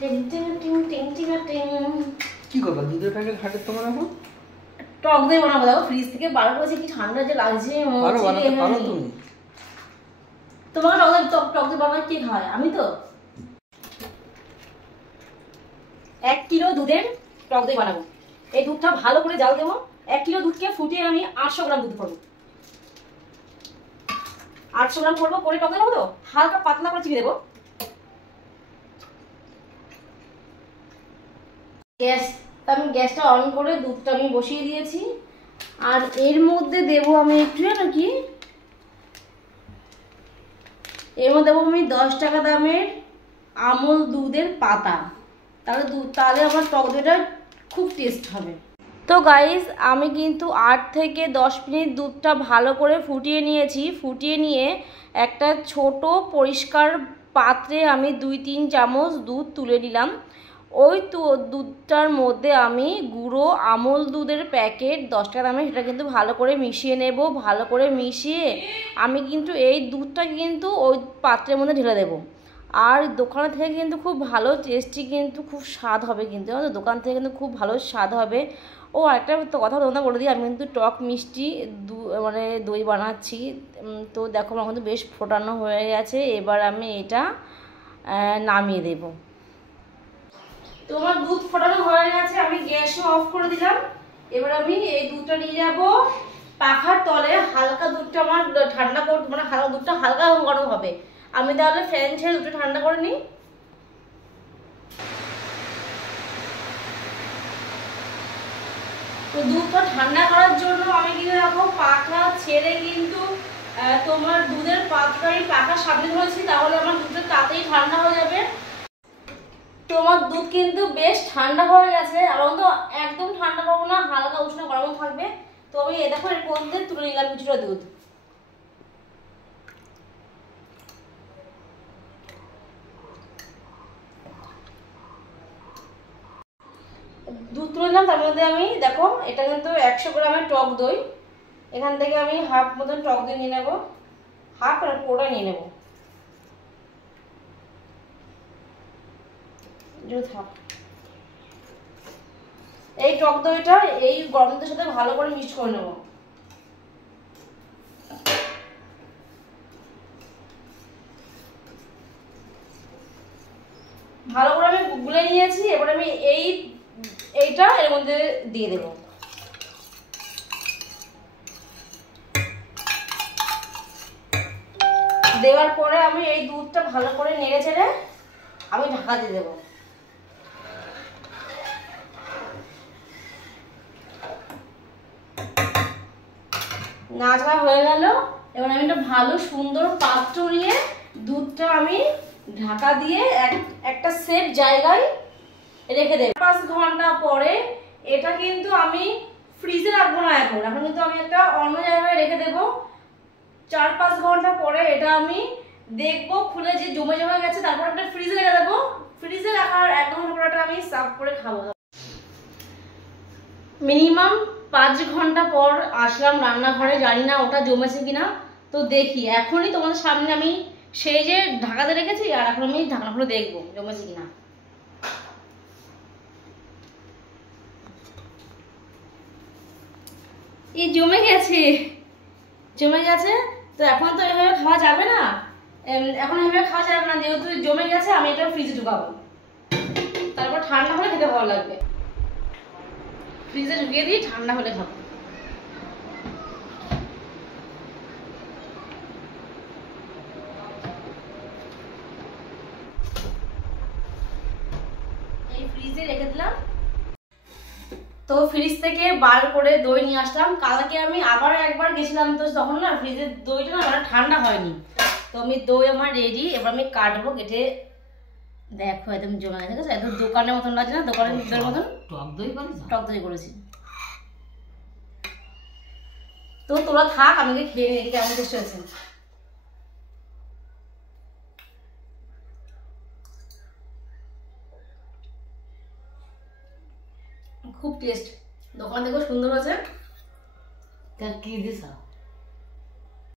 টিং টিং টিং টিং টিং টিং। কি করবা দুধের প্যাকেট হাটে তোমার এখন? টক দই বানাবো, দেখো ফ্রিজ থেকে বার করেছি, কি ঠান্ডা যে লাগছে। পারো বানাতে পারো তুমি? তোমাকে টক দই বানাতে কে খায়? আমি তো 1 কিলো দুধের টক দই বানাবো। এই দুধটা ভালো করে জাল দেবো। 1 কিলো দুধকে ফুটিয়ে আমি 800 গ্রাম দুধ করবো। 800 গ্রাম করবো করে টক দই বানাবো। তো হালকা পাতলা করে চিনি দেবো। আমি গ্যাসটা অন করে দুধটা আমি বসিয়ে দিয়েছি। আর এর মধ্যে দেবো আমি একটু, জানো কি, এর মধ্যে দেবো আমি 10 টাকা দামের আমুল দুধের পাতা। তাহলে আমার টক দইটা খুব টেস্ট হবে। তো গাইস, আমি কিন্তু 8 থেকে 10 মিনিট দুধটা ভালো করে ফুটিয়ে নিয়েছি। ফুটিয়ে নিয়ে একটা ছোট পরিষ্কার পাত্রে আমি 2-3 চামচ দুধ তুলে নিলাম। ওই তো দুধটার মধ্যে আমি গুঁড়ো আমুল দুধের প্যাকেট 10 টাকা দামে, সেটা কিন্তু ভালো করে মিশিয়ে নেব। ভালো করে মিশিয়ে আমি কিন্তু এই দুধটা কিন্তু ওই পাত্রের মধ্যে ঢেলে দেবো। আর দোকান থেকে কিন্তু খুব ভালো টেস্টি, কিন্তু খুব স্বাদ হবে। কিন্তু দোকান থেকে কিন্তু খুব ভালো স্বাদ হবে। ও একটা কথা তোমাদের বলে দিই, আমি কিন্তু টক মিষ্টি মানে দই বানাচ্ছি। তো দেখো আমার কিন্তু বেশ ফোটানো হয়ে গেছে। এবার আমি এটা নামিয়ে দেব। তোমার দুধ ফোটানো হয়ে গেছে, আমি গ্যাসও অফ করে দিলাম। এবার আমি এই দুধটা নিয়ে যাব পাখার তলে। হালকা দুধটা আমার ঠান্ডা করতে, মানে হালকা দুধটা হালকা গরম হবে। আমি তাহলে ফ্যান ছেড়ে দুধটা ঠান্ডা করে নিই। তো দুধটা ঠান্ডা করার জন্য আমি কিন্তু দেখো পাখা ছেড়ে কিন্তু তোমার দুধের পাত্রটাই পাখার সামনে ধরেছি, তাহলে আমার দুধটা তাড়াতাড়ি ঠান্ডা হয়ে যাবে। তোমার দুধ কিন্তু বেশ ঠান্ডা হয়ে গেছে। এবং তো একদম ঠান্ডা করবো না, হালকা উষ্ণ গরম থাকবে। তো আমি দেখো এর মধ্যে তুলে নিলাম কিছুটা দুধ। দুধ তুলে নিলাম, তার মধ্যে আমি দেখো এটা কিন্তু 100 গ্রামের টক দই। এখান থেকে আমি হাফ মতন টক দই নিয়ে নেবো, হাফ আর পুরোটা নিয়ে নেবো। এই টক দইটা এই গরম দুধের সাথে ভালো করে মিক্স করে নেব। ভালো করে আমি গুলে নিয়েছি। এবার আমি এইটা এর মধ্যে দিয়ে দেব। দেওয়ার পরে আমি এই দুধটা ভালো করে নেড়ে চেড়ে আমি ঢাকা দিয়ে দেবো। নাড়া হয়ে গেল। এবার আমি একটা ভালো সুন্দর পাত্র নিয়ে দুধটা আমি ঢাকা দিয়ে একটা সেফ জায়গায় রেখে দেব। 5 ঘন্টা পরে এটা কিন্তু আমি ফ্রিজে রাখবো না, এখন কিন্তু আমি একটা অন্য জায়গায় রেখে দেব। 4-5 ঘন্টা পরে এটা আমি দেখবো খুলে যে জমে জমে গেছে, তারপর একটা ফ্রিজে রেখে দেবো। ফ্রিজে রাখার 1 ঘন্টা পরে এটা আমি সার্ভ করে খাবো। মিনিমাম 5 ঘন্টা পর আসলাম রান্নাঘরে, জানি না ওটা জমেছে কিনা। তো দেখি, এখনই তোমাদের সামনে আমি সেই যে ঢাকাতে রেখেছি, আর এখন আমি ঢাকনা খুলে দেখবো জমেছে কিনা। এই জমে গেছে, জমে গেছে। তো এখন তো এভাবে খাওয়া যাবে না, যেহেতু জমে গেছে। আমি এটা ফ্রিজে ঢুকাবো, তারপর ঠান্ডা হলে খেতে ভালো লাগবে। ফ্রিজে ঢুকিয়ে দিই, ঠান্ডা হলে খাবো। এই ফ্রিজে রেখে দিলাম। তো ফ্রিজ থেকে বার করে দই নিয়ে আসলাম। কালকে আমি আবার একবার গেছিলাম, তো তখন না ফ্রিজের দইটা না মানে ঠান্ডা হয়নি। তো আমি দই আমার রেডি। এবার আমি কাটবো, কেটে দেখো একদম জমে গেছে। ঠিক আছে, একদম দোকানের মতন লাগছে না, দোকানের দুধের মতন। টক দই করেছি। তো তোরা থাক, আমি খেয়ে নিই কেমন টেস্ট হয়েছে। খুব টেস্ট, দোকান থেকে সুন্দর আছে। কি দিস?